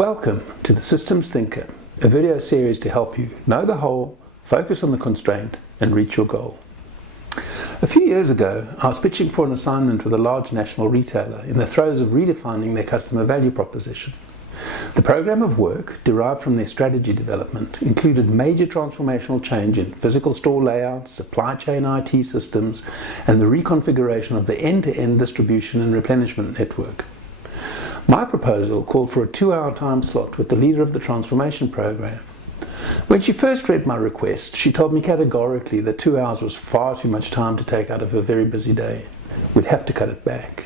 Welcome to the Systems Thinker, a video series to help you know the whole, focus on the constraint, and reach your goal. A few years ago, I was pitching for an assignment with a large national retailer in the throes of redefining their customer value proposition. The program of work, derived from their strategy development, included major transformational change in physical store layouts, supply chain IT systems, and the reconfiguration of the end-to-end distribution and replenishment network. My proposal called for a 2-hour time slot with the leader of the transformation program. When she first read my request, she told me categorically that 2 hours was far too much time to take out of her very busy day. We'd have to cut it back.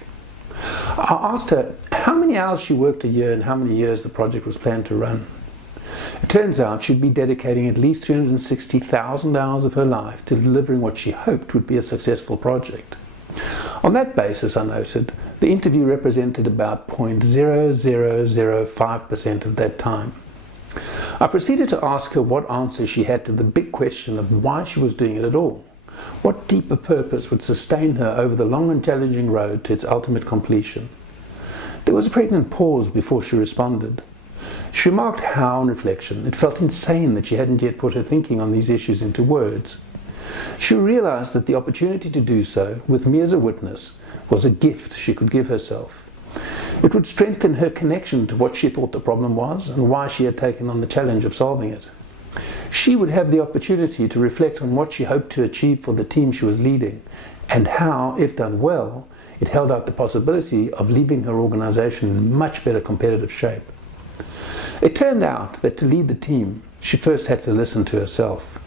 I asked her how many hours she worked a year and how many years the project was planned to run. It turns out she'd be dedicating at least 360,000 hours of her life to delivering what she hoped would be a successful project. On that basis, I noted, the interview represented about 0.0005% of that time. I proceeded to ask her what answer she had to the big question of why she was doing it at all. What deeper purpose would sustain her over the long and challenging road to its ultimate completion? There was a pregnant pause before she responded. She remarked how, on reflection, it felt insane that she hadn't yet put her thinking on these issues into words. She realized that the opportunity to do so, with me as a witness, was a gift she could give herself. It would strengthen her connection to what she thought the problem was and why she had taken on the challenge of solving it. She would have the opportunity to reflect on what she hoped to achieve for the team she was leading and how, if done well, it held out the possibility of leaving her organization in much better competitive shape. It turned out that to lead the team, she first had to listen to herself.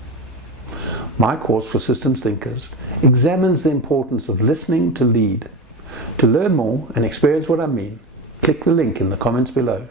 My course for systems thinkers examines the importance of listening to lead. To learn more and experience what I mean, click the link in the comments below.